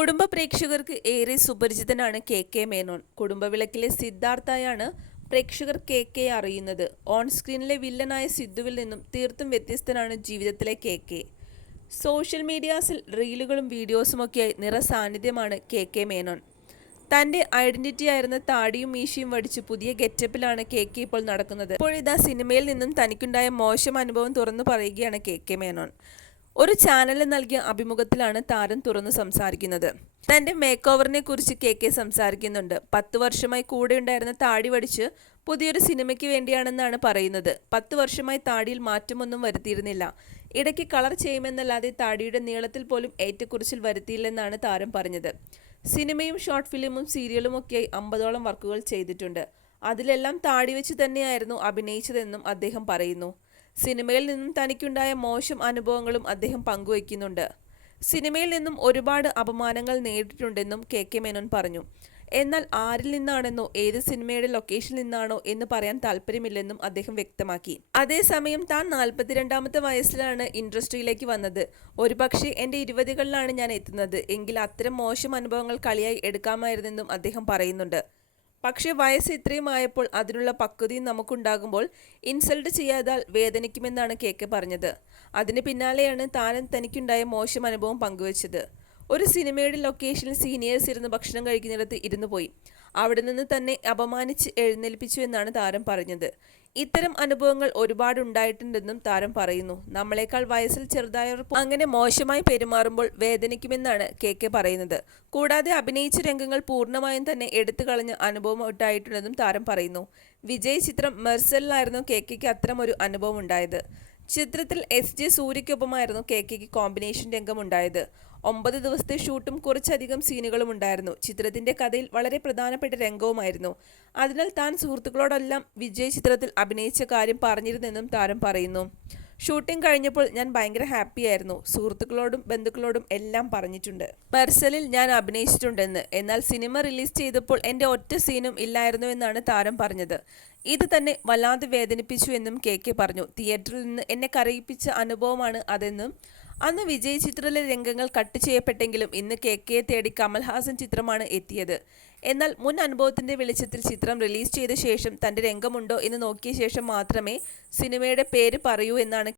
കുടുംബ പ്രേക്ഷകർക്ക് ഏറെ സുപരിചിതനാണ് കെ കെ മേനോൻ. കുടുംബവിളക്കിലെ സിദ്ധാർത്ഥായാണ് പ്രേക്ഷകർ കെ കെ അറിയുന്നത്. ഓൺ സ്ക്രീനിലെ വില്ലനായ സിദ്ധുവിൽ നിന്നും തീർത്തും വ്യത്യസ്തനാണ് ജീവിതത്തിലെ കെ കെ. സോഷ്യൽ മീഡിയാസിൽ റീലുകളും വീഡിയോസുമൊക്കെയായി നിറസാന്നിധ്യമാണ് കെ കെ മേനോൻ. തന്റെ ഐഡന്റിറ്റി ആയിരുന്ന താടിയും മീശയും വടിച്ച് പുതിയ ഗെറ്റപ്പിലാണ് കെ കെ ഇപ്പോൾ നടക്കുന്നത്. ഇപ്പോഴിതാ സിനിമയിൽ നിന്നും തനിക്കുണ്ടായ മോശം അനുഭവം തുറന്നു പറയുകയാണ് കെ കെ മേനോൻ. ഒരു ചാനലിൽ നൽകിയ അഭിമുഖത്തിലാണ് താരം തുറന്നു സംസാരിക്കുന്നത്. തന്റെ മേക്ക് ഓവറിനെ കുറിച്ച് കെ കെ സംസാരിക്കുന്നുണ്ട്. പത്ത് വർഷമായി കൂടെ ഉണ്ടായിരുന്ന താടി വടിച്ച് പുതിയൊരു സിനിമയ്ക്ക് വേണ്ടിയാണെന്നാണ് പറയുന്നത്. പത്ത് വർഷമായി താടിയിൽ മാറ്റമൊന്നും വരുത്തിയിരുന്നില്ല. ഇടയ്ക്ക് കളർ ചെയ്യുമെന്നല്ലാതെ താടിയുടെ നീളത്തിൽ പോലും ഏറ്റക്കുറിച്ചിൽ വരുത്തിയില്ലെന്നാണ് താരം പറഞ്ഞത്. സിനിമയും ഷോർട്ട് ഫിലിമും സീരിയലും ഒക്കെയായി അമ്പതോളം വർക്കുകൾ ചെയ്തിട്ടുണ്ട്. അതിലെല്ലാം താടി വെച്ച് തന്നെയായിരുന്നു അഭിനയിച്ചതെന്നും അദ്ദേഹം പറയുന്നു. സിനിമയിൽ നിന്നും തനിക്കുണ്ടായ മോശം അനുഭവങ്ങളും അദ്ദേഹം പങ്കുവയ്ക്കുന്നുണ്ട്. സിനിമയിൽ നിന്നും ഒരുപാട് അപമാനങ്ങൾ നേരിട്ടിട്ടുണ്ടെന്നും കെ കെ മേനോൻ പറഞ്ഞു. എന്നാൽ ആരിൽ നിന്നാണെന്നോ ഏത് സിനിമയുടെ ലൊക്കേഷനിൽ നിന്നാണോ എന്ന് പറയാൻ താല്പര്യമില്ലെന്നും അദ്ദേഹം വ്യക്തമാക്കി. അതേസമയം താൻ നാൽപ്പത്തിരണ്ടാമത്തെ വയസ്സിലാണ് ഇൻഡസ്ട്രിയിലേക്ക് വന്നത്. ഒരുപക്ഷെ എന്റെ ഇരുപതുകളിലാണ് ഞാൻ എത്തുന്നത്. എങ്കിൽ അത്തരം മോശം അനുഭവങ്ങൾ കളിയായി എടുക്കാമായിരുന്നെന്നും അദ്ദേഹം പറയുന്നുണ്ട്. പക്ഷേ വയസ്സ് ഇത്രയും ആയപ്പോൾ അതിനുള്ള പക്വതയും നമുക്കുണ്ടാകുമ്പോൾ ഇൻസൾട്ട് ചെയ്യാതാൽ വേദനിക്കുമെന്നാണ് കെ കെ പറഞ്ഞത്. അതിന് പിന്നാലെയാണ് താനും തനിക്കുണ്ടായ മോശം അനുഭവം പങ്കുവച്ചത്. ഒരു സിനിമയുടെ ലൊക്കേഷനിൽ സീനിയേഴ്സ് ഇരുന്ന് ഭക്ഷണം കഴിക്കുന്നിടത്ത് ഇരുന്നു പോയി. അവിടെ നിന്ന് തന്നെ അപമാനിച്ച് എഴുന്നേൽപ്പിച്ചു എന്നാണ് താരം പറഞ്ഞത്. ഇത്തരം അനുഭവങ്ങൾ ഒരുപാട് ഉണ്ടായിട്ടുണ്ടെന്നും താരം പറയുന്നു. നമ്മളെക്കാൾ വയസ്സിൽ ചെറുതായവർ അങ്ങനെ മോശമായി പെരുമാറുമ്പോൾ വേദനിക്കുമെന്നാണ് കെ കെ പറയുന്നത്. കൂടാതെ അഭിനയിച്ച രംഗങ്ങൾ പൂർണമായും തന്നെ എടുത്തു കളഞ്ഞ അനുഭവം ഉണ്ടായിട്ടുണ്ടെന്നും താരം പറയുന്നു. വിജയ് ചിത്രം മെർസലിലായിരുന്നു കെ കെക്ക് അത്തരം ഒരു അനുഭവം ഉണ്ടായത്. ചിത്രത്തിൽ എസ് ജെ സൂര്യയ്ക്കൊപ്പമായിരുന്നു കെ കെക്ക് കോമ്പിനേഷൻ രംഗം ഉണ്ടായത് ഒമ്പത് ദിവസത്തെ ഷൂട്ടും കുറച്ചധികം സീനുകളും ഉണ്ടായിരുന്നു. ചിത്രത്തിന്റെ കഥയിൽ വളരെ പ്രധാനപ്പെട്ട രംഗവുമായിരുന്നു. അതിനാൽ താൻ സുഹൃത്തുക്കളോടെല്ലാം വിജയ് ചിത്രത്തിൽ അഭിനയിച്ച കാര്യം പറഞ്ഞിരുന്നെന്നും താരം പറയുന്നു. ഷൂട്ടിംഗ് കഴിഞ്ഞപ്പോൾ ഞാൻ ഭയങ്കര ഹാപ്പിയായിരുന്നു സുഹൃത്തുക്കളോടും ബന്ധുക്കളോടും എല്ലാം പറഞ്ഞിട്ടുണ്ട്. പെർസലിൽ ഞാൻ അഭിനയിച്ചിട്ടുണ്ടെന്ന്. എന്നാൽ സിനിമ റിലീസ് ചെയ്തപ്പോൾ എന്റെ ഒറ്റ സീനും ഇല്ലായിരുന്നു എന്നാണ് താരം പറഞ്ഞത്. ഇത് തന്നെ വല്ലാതെ വേദനിപ്പിച്ചു എന്നും കെ കെ പറഞ്ഞു. തിയേറ്ററിൽ നിന്ന് എന്നെ കരയിപ്പിച്ച അനുഭവമാണ് അതെന്നും അന്ന് വിജയ് ചിത്രത്തിലെ രംഗങ്ങൾ കട്ട് ചെയ്യപ്പെട്ടെങ്കിലും ഇന്ന് കെ കെയെ തേടി കമൽഹാസൻ ചിത്രമാണ് എത്തിയത്. എന്നാൽ മുൻ അനുഭവത്തിന്റെ വെളിച്ചത്തിൽ ചിത്രം റിലീസ് ചെയ്ത ശേഷം തന്റെ രംഗമുണ്ടോ എന്ന് നോക്കിയ ശേഷം മാത്രമേ സിനിമയുടെ പേര് പറയൂ എന്നാണ്